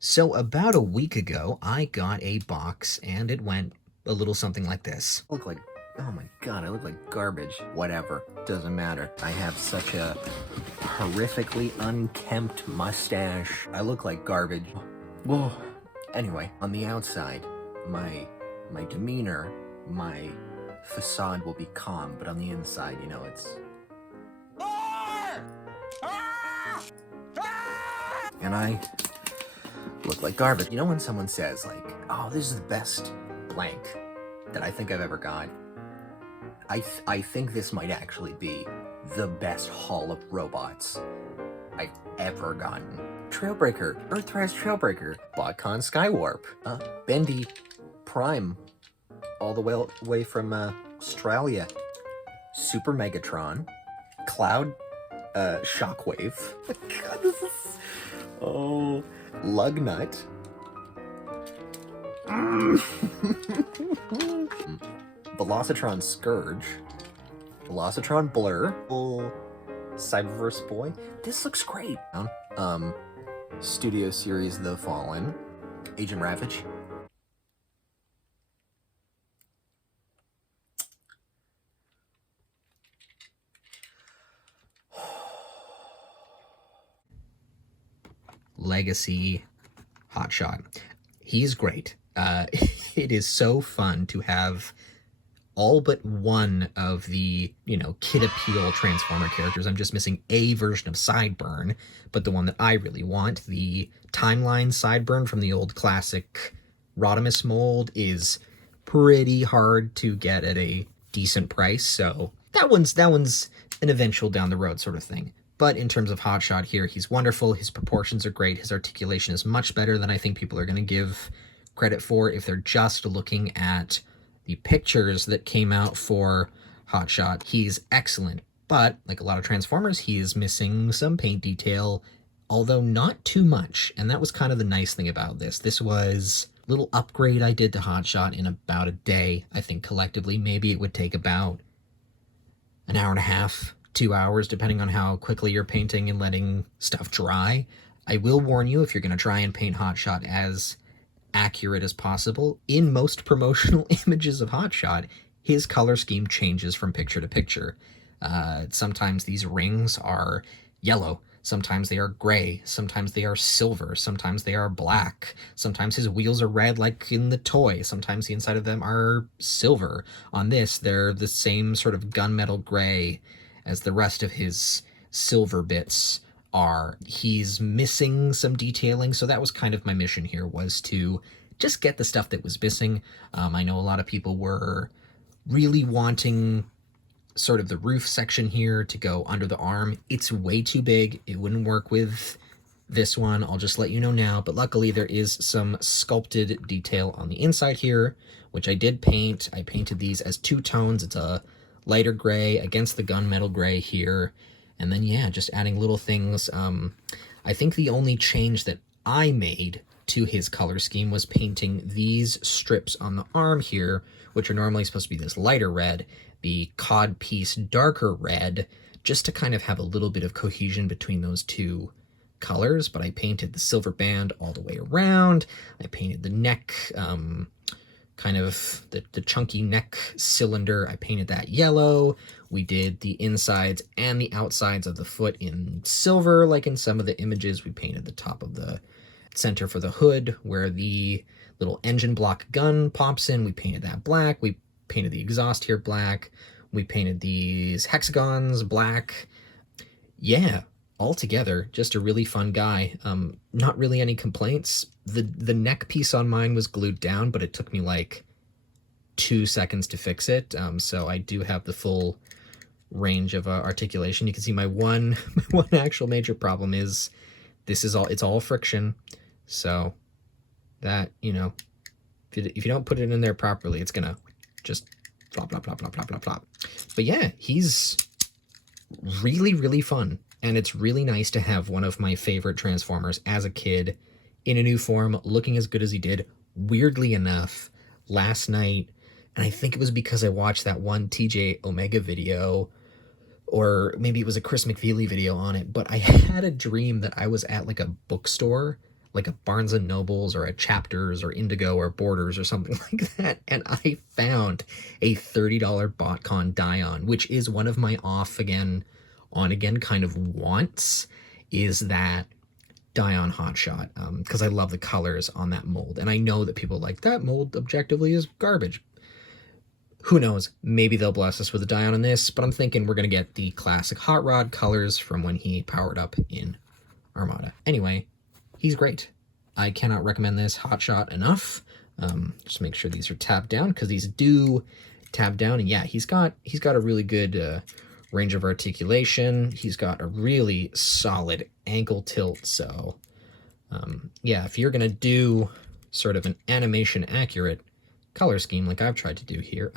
So about a week ago, I got a box and it went a little something like this. I look like, oh my god, I look like garbage. Whatever, doesn't matter. I have such a horrifically unkempt mustache. I look like garbage. Whoa. Anyway, on the outside, my demeanor, my facade will be calm, but on the inside, you know, it's... And I look like garbage. You know when someone says, like, oh, this is the best blank that I think I've ever got? I think this might actually be the best haul of robots I've ever gotten. Trailbreaker, Earthrise Trailbreaker, BotCon Skywarp, Bendy Prime, all the way from Australia, Super Megatron, Cloud Shockwave. God, this is... Oh, Lugnut. Velocitron Scourge, Velocitron Blur, Cyberverse Boy. This looks great. Studio Series The Fallen, Agent Ravage. Legacy Hotshot. He's great. It is so fun to have all but one of the, kid appeal Transformer characters. I'm just missing a version of Sideburn, but the one that I really want, the Timeline Sideburn from the old classic Rodimus mold, is pretty hard to get at a decent price, so that one's an eventual down the road sort of thing. But in terms of Hotshot here, he's wonderful, his proportions are great, his articulation is much better than I think people are going to give credit for if they're just looking at the pictures that came out for Hotshot. He's excellent, but like a lot of Transformers, he is missing some paint detail, although not too much, and that was kind of the nice thing about this. This was a little upgrade I did to Hotshot in about a day. I think collectively maybe it would take about an hour and a half, 2 hours, depending on how quickly you're painting and letting stuff dry. I will warn you, if you're going to try and paint Hotshot as accurate as possible, in most promotional images of Hotshot, his color scheme changes from picture to picture. Sometimes these rings are yellow, sometimes they are gray, sometimes they are silver, sometimes they are black, sometimes his wheels are red like in the toy, sometimes the inside of them are silver. On this, they're the same sort of gunmetal gray as the rest of his silver bits are. He's missing some detailing, so that was kind of my mission here, was to just get the stuff that was missing. I know a lot of people were really wanting sort of the roof section here to go under the arm. It's way too big. It wouldn't work with this one. I'll just let you know now, but luckily there is some sculpted detail on the inside here, which I did paint. I painted these as two tones. It's a lighter gray against the gunmetal gray here. And then, yeah, just adding little things. I think the only change that I made to his color scheme was painting these strips on the arm here, which are normally supposed to be this lighter red, the codpiece darker red, just to kind of have a little bit of cohesion between those two colors. But I painted the silver band all the way around. I painted the neck, kind of the chunky neck cylinder, I painted that yellow. We did the insides and the outsides of the foot in silver, like in some of the images. We painted the top of the center for the hood, where the little engine block gun pops in. We painted that black. We painted the exhaust here black. We painted these hexagons black. Yeah, altogether, just a really fun guy. Not really any complaints. The neck piece on mine was glued down, but it took me like 2 seconds to fix it. So I do have the full range of articulation. You can see my one actual major problem is it's all friction. So that, if you don't put it in there properly, it's gonna just flop, flop, flop, flop, flop, flop, flop. But yeah, he's really, really fun. And it's really nice to have one of my favorite Transformers as a kid in a new form, looking as good as he did. Weirdly enough, last night, and I think it was because I watched that one TJ Omega video, or maybe it was a Chris McFeely video on it, but I had a dream that I was at like a bookstore like a Barnes and Nobles or a Chapters or Indigo or Borders or something like that, and I found a $30 BotCon Dion, which is one of my off again, on again kind of wants, is that Dion Hotshot, because I love the colors on that mold, and I know that people like that mold objectively is garbage. Who knows? Maybe they'll bless us with a Dion in this, but I'm thinking we're going to get the classic Hot Rod colors from when he powered up in Armada. Anyway, he's great. I cannot recommend this Hotshot enough. Just make sure these are tabbed down, because these do tab down. And yeah, he's got a really good range of articulation. He's got a really solid ankle tilt. So yeah, if you're going to do sort of an animation accurate color scheme like I've tried to do here,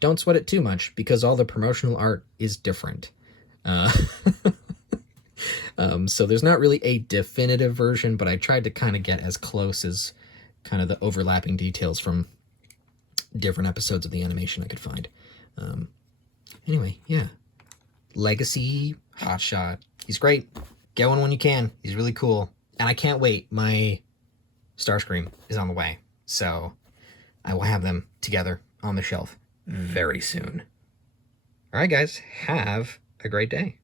don't sweat it too much, because all the promotional art is different. So there's not really a definitive version, but I tried to kind of get as close as kind of the overlapping details from different episodes of the animation I could find. Anyway, yeah. Legacy Hotshot. He's great. Get one when you can. He's really cool. And I can't wait. My Starscream is on the way. So I will have them together on the shelf very soon. All right, guys. Have a great day.